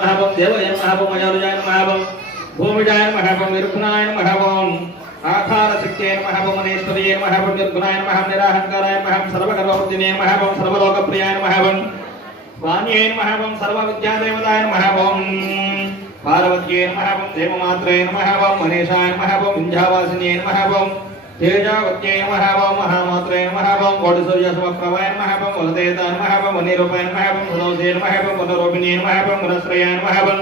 महाभं देवयन महाभं अजरजयन महाभं भूमिजयन महाभं निर्गुणायन महाभं आधार शक्त्ययन महाभं मनेश्वरीयन महाभं निर्गुणायन महाभं निराहंकारायन महाभं सर्वकर्मवर्जिनेन महाभं सर्वलोकप्रियायन महाभं स्वाम्येन महाभं सर्वविद्यादेवतायन महाभं पार्वत्येन महाभं देवमात्रयन महाभं मनीषायन महाभं विंध्यावासिनीयन महाभं तेजावत्येन महाभं महामात्रयन महाभं कोटिसूर्यसमप्रभायन महाभं वलदेतायन महाभं वनिरूपायन महाभं सदोषेन महाभं वनरोपिणीयन महाभं वनश्रयायन महाभं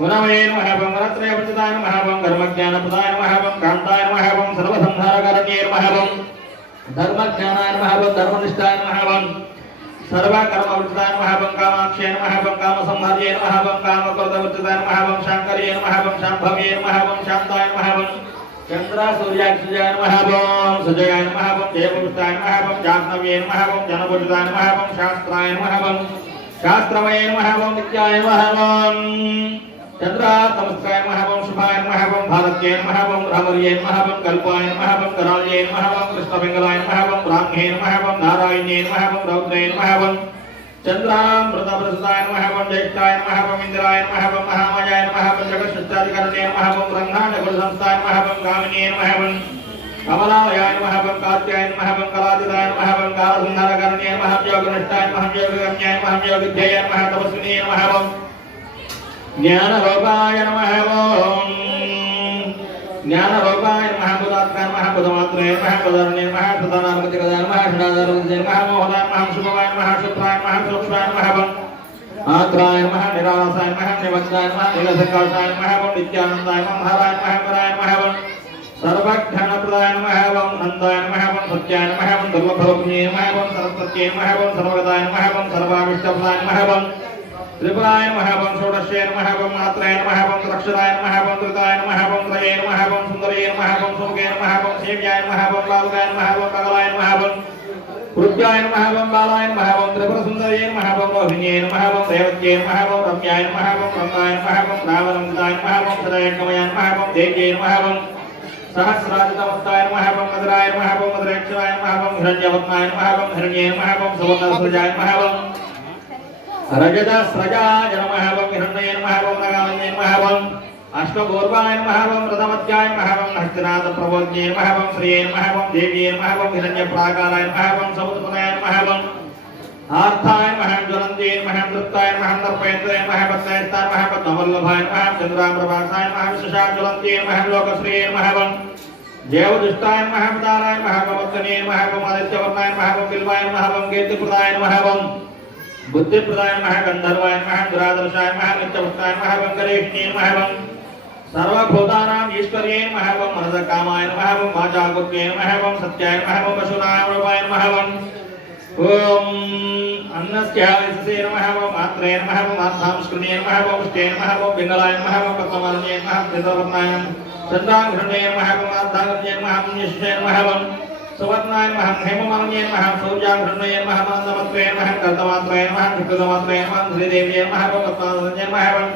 वनमयेन महाभं वनत्रयवचितायन महाभं कर्मज्ञानप्रदायन महाभं कान्तायन महाभं सर्वसंहारकारणीयन महाभं धर्मज्ञानायन महाभं धर्मनिष्ठायन महाभं सर्वकर्मवचितायन महाभं कामाक्षयन महाभं कामसंहार्येन महाभं कामक्रोधवचितायन महाभं शाङ्कर्येन महाभं शाम्भव्येन महाभं शान्तायन महाभं चंद्र सूर्याक्षयान महाभं सुजयान महाभं जयपुरुषायन महाभं जाह्नव्येन महाभं जनपुरुषायन महाभं शास्त्रायन महाभं शास्त्रमयेन महाभं नित्यायन महाभं चंद्रात्मस्कायन महाभं शुभायन महाभं भारत्येन महाभं रामर्येन महाभं कल्पायन महाभं कराल्येन महाभं कृष्णपिंगलायन महाभं ब्राह्मणेन महाभं नारायणेन महाभं रौद्रेन महाभं चंद्रामृतप्रसदायन महाभं ज्येष्ठायन महाभं इंद्रायन महाभं महामायायन महाभं जगत्सृष्टाधिकरणेन महाभं ब्रह्माण्डकुलसंस्थायन महाभं कामिनीयन महाभं कमलालयायन महाभं कात्यायन महाभं कलादिदायन महाभं कालसंहारकरणेन महाभं योगनिष्ठायन महाभं योगगम्यायन महाभं योगध्ययन महातपस्विनीयन महाभं ज्ञानरूपायन महाभं ज्ञानरूपायन महाबुधात्मन महाबुधमात्रयन महाबुधरण्यन महाप्रधानार्गतिकदायन महाषडाधारवृद्धेन महामोहदायन महाशुभवायन महाशुभ्रायन महासुलक्षायन महाभं आत्रायन महानिरासायन महानिमग्नायन महानिलसंकाशायन महाभं नित्यानन्दायन महारायन महापरायन महाभं सर्वज्ञानप्रदायन महाभं नन्दायन महाभं सत्यायन महाभं सर्वफलपुण्येन महाभं सरस्वत्येन महाभं सर्वगतायन महाभं सर्वाभिष्टप्रदायन महाभं त्रिपुरायन महाभं षोडशेन महाभं मात्रयन महाभं अक्षरायन महाभं त्रितायन महाभं त्रयेन महाभं सुन्दरेन महाभं सुमुखेन महाभं सेव्यायन महाभं लालकायन महाभं कगलायन महाभं कृत्यायन महाभं बालायन महाभं त्रिपुरसुन्दरेन महाभं मोहिनीयन महाभं देवत्येन महाभं रम्यायन महाभं रम्यायन महाभं रामरमदायन महाभं सदयकमयान महाभं देव्येन महाभं सहस्राधितमस्तायन महाभं मधुरायन महाभं मधुरेक्षरायन महाभं हिरण्यवत्नायन महाभं हिरण्येन महाभं सवर्णसृजायन महाभं रजतस्रजायन महाभं हिरण्येन महाभं नगामन्येन महाभं अष्टगोर्वायन महाभं प्रथमध्यायन महाभं हस्तिनाथप्रबोध्येन महाभं श्रियेन महाभं देव्येन महाभं हिरण्यप्राकारायन महाभं समुद्रतनयान महाभं आर्थायन महाभं ज्वलन्तेन महाभं तृप्तायन महाभं दर्पयन्तेन महाभं तैस्तान महाभं नवल्लभायन महाभं चन्द्राम्रभासायन महाभं शशाज्वलन्तेन महाभं लोकश्रियेन महाभं देवदुष्टायन महाभं तारायन महाभं वत्सनेन महाभं आदित्यवर्णायन महाभं बिल्वायन महाभं कीर्तिप्रदायन महाभं बुद्धिप्रदायन महागंधर्वायन महादुरादर्शायन महानित्यवत्तायन महाभं गणेशनेन महाभं सर्वभूतानां ईश्वर्येन महाभं मनसकामायन महाभं वाचाकुत्येन महाभं सत्यायन महाभं पशूनां महाभं ओम अन्नस्यायसेन महाभं मात्रेण महाभं आत्मांस्कृतेन महाभं पुष्टेन महाभं पिंगलायन महाभं पद्मवर्णेन महाभं कृतवर्णायन चन्द्राङ्घ्रणेन महाभं आर्धाङ्घ्रणेन महाभं यशेन महाभं सुवर्णायन महाभं हेममालिन्येन महाभं सौर्याङ्घ्रणेन महाभं नमस्तेन महाभं कर्तमात्रयेन महाभं कृतमात्रयेन महाभं श्रीदेव्येन महाभं पद्मासनेन महाभं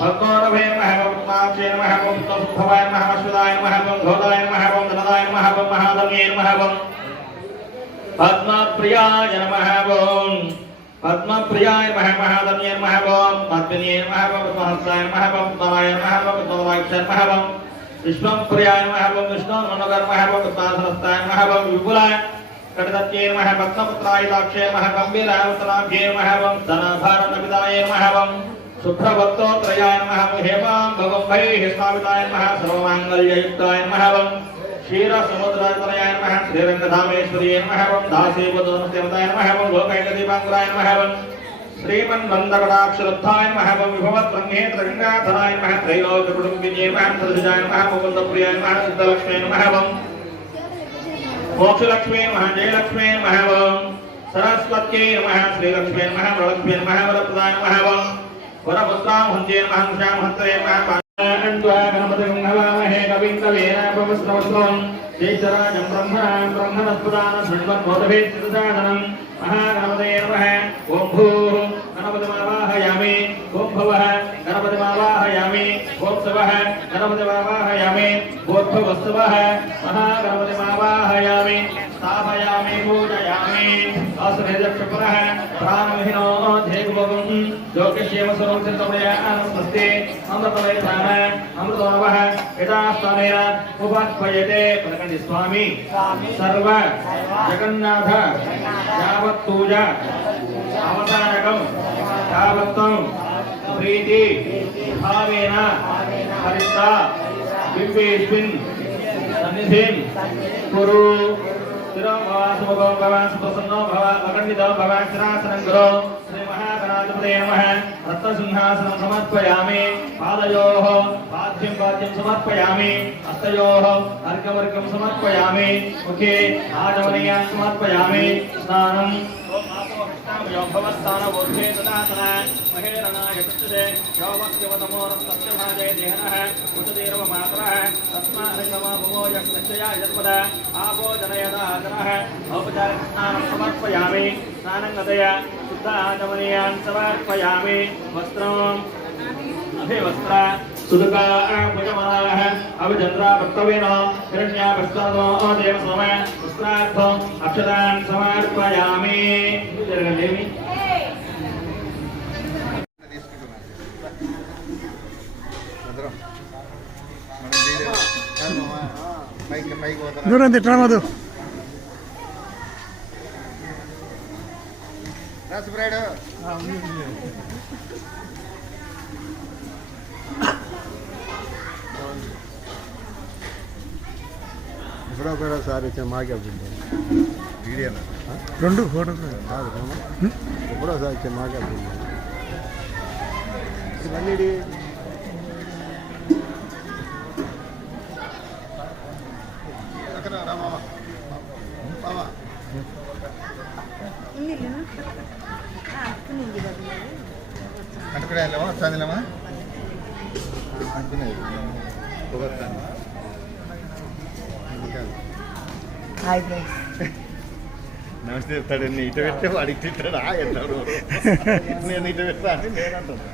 पद्मोरभेन महाभं पद्माक्षेन महाभं पुत्रसुभवायन महाश्वदायन महाभं घोदायन महाभं धनदायन महाभं महादम्येन महाभं पद्मप्रियायन महाभं पद्मप्रियाय महादम्येन महाभं पद्मिनीयन महाभं पद्महस्तायन महाभं पद्मनायन महाभं पद्मवाक्षायन महाभं विष्णुप्रियाय महाभं विष्णुमनोगर महाभं पद्मासनस्तायन महाभं विपुलाय कटदत्येन महाभं पद्मपुत्रायिताक्षेन महाभं वीरावतनाभ्येन महाभं धनभारतपितायेन महाभं शुभ्रभक्तोत्रयायन महाभं हेमां भगवंभैः स्थापितायन महाभं सर्वमाङ्गल्ययुक्तायन महाभं क्षीरसमुद्रतनयायन महाभं श्रीरङ्गधामेश्वर्येन महाभं दासीवदनस्यवतायन महाभं लोकैकदीपाङ्कुरायन महाभं श्रीमन्मन्दकटाक्षरत्थायन महाभं विभवद्ब्रह्मेन्द्रगङ्गाधरायन महाभं त्रैलोक्यकुटुम्बिन्येन महाभं सरसिजायन महाभं मुकुन्दप्रियायन महाभं सिद्धलक्ष्मीयन महाभं मोक्षलक्ष्मीयन महाभं जयलक्ष्मीयन महाभं सरस्वत्यै नमः श्रीलक्ष्मीयन महाभं वरलक्ष्मीयन महाभं वरप्रदायन महाभं वरपुत्रां हन्त्येन महाभं श्यामहन्तरेण महाभं गणपतिं नमामहे कविं कवीनापमस्त्रवस्त्रं ज्येष्ठराजं ब्रह्मणां ब्रह्मणस्पदान शृण्वन्नोदभेत्सितसादनं महागणपतये नमः ॐ भूः गणपतिमावाहयामि ॐ भवः गणपतिमावाहयामि ॐ सवः गणपतिमावाहयामि ॐ भवस्सवः महागणपतिमावाहयामि स्थापयामि पूजयामि अस्मृतक्षपरः प्राणविहिनो धेगुभवं लोकक्षेमस्वरूपचिन्तमयानस्मस्ते अमृतवैधान अमृतोनवः यथास्थानेन उपस्पयते पदकण्डि स्वामी सर्व जगन्नाथ यावत्पूजा अवतारकं यावत्तं प्रीति भावेन हरिता बिम्बेस्मिन् सन्निधिं कुरु तिरुभवासुभवं भवान् सुप्रसन्नो भव अखण्डितो भव शिरासनं कुरु श्री महागणाधिपतये नमः रत्नसिंहासनं समर्पयामि पादयोः पाद्यं पाद्यं समर्पयामि हस्तयोः अर्घ्यमर्घ्यं समर्पयामि मुखे आचमनीयान् समर्पयामि स्नानं भवत्तानवोर्धे तदासना महेरणाय तच्चते योमस्यवतमोरस्तस्य भाजे देहनः उतदेर्वमातरः तस्माहरितमा भुवो यक्षया यत्पदा आपो जनयदादनः औपचारिकस्नानं समर्पयामि स्नानं गतय शुद्ध आचमनीयान् समर्पयामि वस्त्रम् अभिवस्त्र सुदुका भुजमानः अभिचन्द्रा भक्तवेन हिरण्या भक्तानो देवसोम वस्त्रार्थम् अक्षतान् समर्पयामि जरगण्डेमि దూరం తిట్టరా మధు ఎప్పుడొకసారి మాకే వీడియో రెండు ఫోటో కాదు ఎప్పుడోసారి వచ్చే మాకే మళ్ళీ అంటుకునేమా చదిలేమా అంటున్నాయి హాయ్ ఫ్రెండ్స్ నమస్తే చెప్తాడు నీ ఇటు పెట్టే వాడికి తిట్టాడు ఎన్నాడు నేను ఇటు పెట్టా అంటే నేను అంటున్నా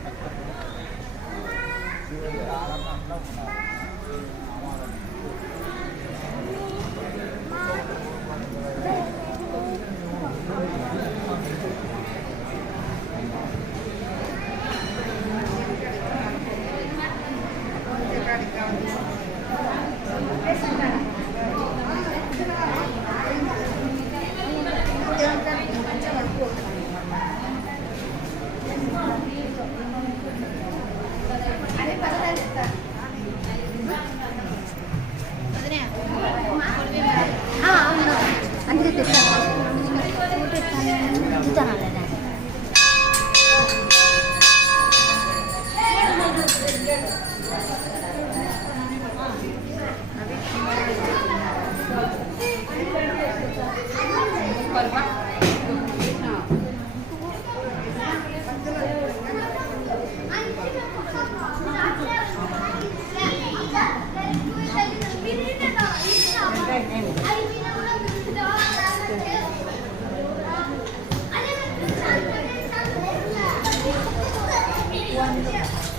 One.